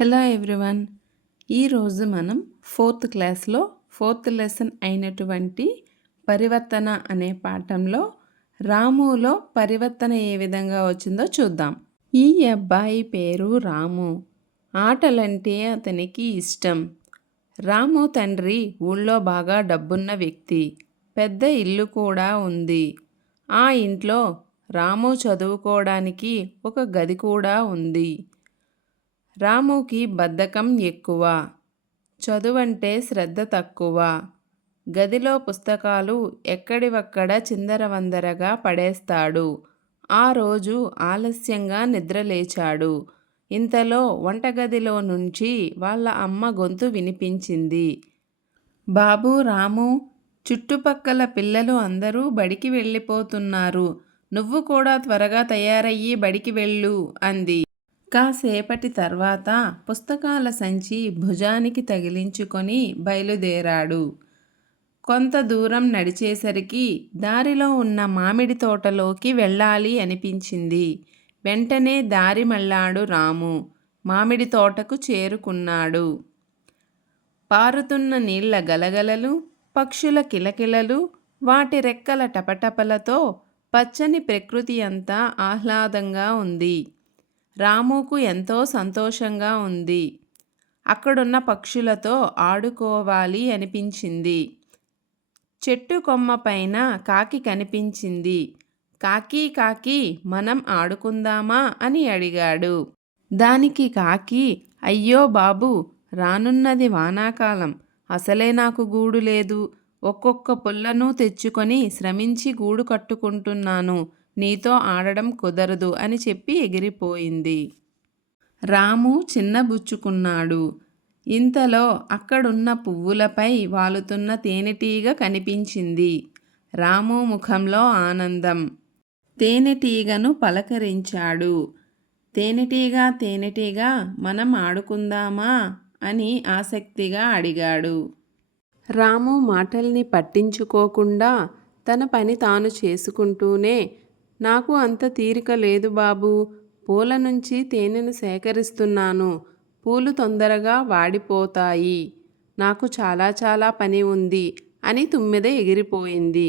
Hello everyone. ఈరోజు మనం fourth క్లాస్లో ఫోర్త్ లెసన్ అయినటువంటి పరివర్తన అనే పాఠంలో రాములో పరివర్తన ఏ విధంగా వచ్చిందో చూద్దాం. ఈ అబ్బాయి పేరు రాము. ఆటలంటే అతనికి ఇష్టం. రాము తండ్రి ఊళ్ళో బాగా డబ్బున్న వ్యక్తి. పెద్ద ఇల్లు కూడా ఉంది. ఆ ఇంట్లో రాము చదువుకోవడానికి ఒక గది కూడా ఉంది. రాముకి బద్ధకం ఎక్కువ. చదువంటే శ్రద్ధ తక్కువ. గదిలో పుస్తకాలు ఎక్కడివక్కడ చిందరవందరగా పడేస్తాడు. ఆ రోజు ఆలస్యంగా నిద్రలేచాడు. ఇంతలో వంటగదిలో నుంచి వాళ్ళ అమ్మ గొంతు వినిపించింది. బాబు రాము చుట్టుపక్కల పిల్లలు అందరూ బడికి వెళ్ళిపోతున్నారు. నువ్వు కూడా త్వరగా తయారయ్యి బడికి వెళ్ళు అంది. కాసేపటి తర్వాత పుస్తకాల సంచి భుజానికి తగిలించుకొని బయలుదేరాడు. కొంత దూరం నడిచేసరికి దారిలో ఉన్న మామిడి తోటలోకి వెళ్ళాలి అనిపించింది. వెంటనే దారి మళ్ళాడు రాము. మామిడి తోటకు చేరుకున్నాడు. పారుతున్న నీళ్ళ గలగలలు పక్షుల కిలకిలలు వాటి రెక్కల టపటపలతో పచ్చని ప్రకృతి అంతా ఆహ్లాదంగా ఉంది. రాముకు ఎంతో సంతోషంగా ఉంది. అక్కడున్న పక్షులతో ఆడుకోవాలి అనిపించింది. చెట్టు కొమ్మ పైన కాకి కనిపించింది. కాకి కాకి మనం ఆడుకుందామా అని అడిగాడు. దానికి కాకి అయ్యో బాబు రానున్నది వానాకాలం. అసలే నాకు గూడు లేదు. ఒక్కొక్క పుల్లను తెచ్చుకొని శ్రమించి గూడు కట్టుకుంటున్నాను. నీతో ఆడడం కుదరదు అని చెప్పి ఎగిరిపోయింది. రాము చిన్నబుచ్చుకున్నాడు. ఇంతలో అక్కడున్న పువ్వులపై వాలుతున్న తేనెటీగ కనిపించింది. రాము ముఖంలో ఆనందం. తేనెటీగను పలకరించాడు. తేనెటీగ తేనెటీగ మనం ఆడుకుందామా? అని ఆసక్తిగా అడిగాడు. రాము మాటల్ని పట్టించుకోకుండా తన పని తాను చేసుకుంటూనే నాకు అంత తీరిక లేదు బాబు. పూల నుంచి తేనెను సేకరిస్తున్నాను. పూలు తొందరగా వాడిపోతాయి. నాకు చాలా చాలా పని ఉంది అని తుమ్మెద ఎగిరిపోయింది.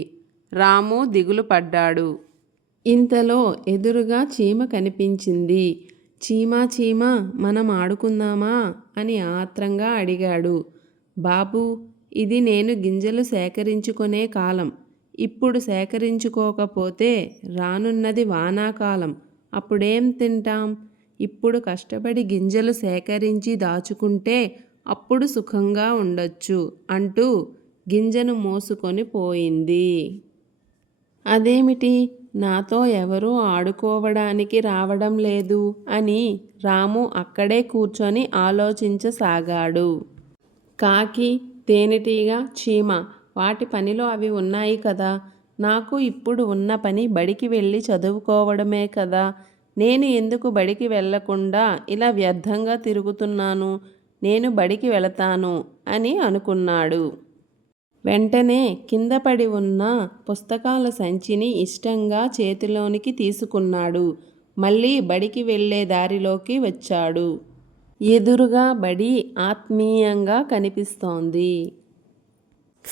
రాము దిగులు పడ్డాడు. ఇంతలో ఎదురుగా చీమ కనిపించింది. చీమా చీమ మనం ఆడుకుందామా అని ఆత్రంగా అడిగాడు. బాబు ఇది నేను గింజలు సేకరించుకునే కాలం. ఇప్పుడు సేకరించుకోకపోతే రానున్నది వానాకాలం. అప్పుడేం తింటాం? ఇప్పుడు కష్టపడి గింజలు సేకరించి దాచుకుంటే అప్పుడు సుఖంగా ఉండొచ్చు అంటూ గింజను మోసుకొని పోయింది. అదేమిటి? నాతో ఎవరూ ఆడుకోవడానికి రావడం లేదు అని రాము అక్కడే కూర్చొని ఆలోచించసాగాడు. కాకి తేనెటీగ చీమ వాటి పనిలో అవి ఉన్నాయి కదా. నాకు ఇప్పుడు ఉన్న పని బడికి వెళ్ళి చదువుకోవడమే కదా. నేను ఎందుకు బడికి వెళ్ళకుండా ఇలా వ్యర్థంగా తిరుగుతున్నాను? నేను బడికి వెళతాను అని అనుకున్నాడు. వెంటనే కింద పడి ఉన్న పుస్తకాల సంచిని ఇష్టంగా చేతిలోనికి తీసుకున్నాడు. మళ్ళీ బడికి వెళ్ళే దారిలోకి వచ్చాడు. ఎదురుగా బడి ఆత్మీయంగా కనిపిస్తోంది.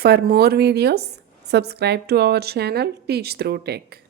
For more videos, subscribe to our channel Teach Through Tech.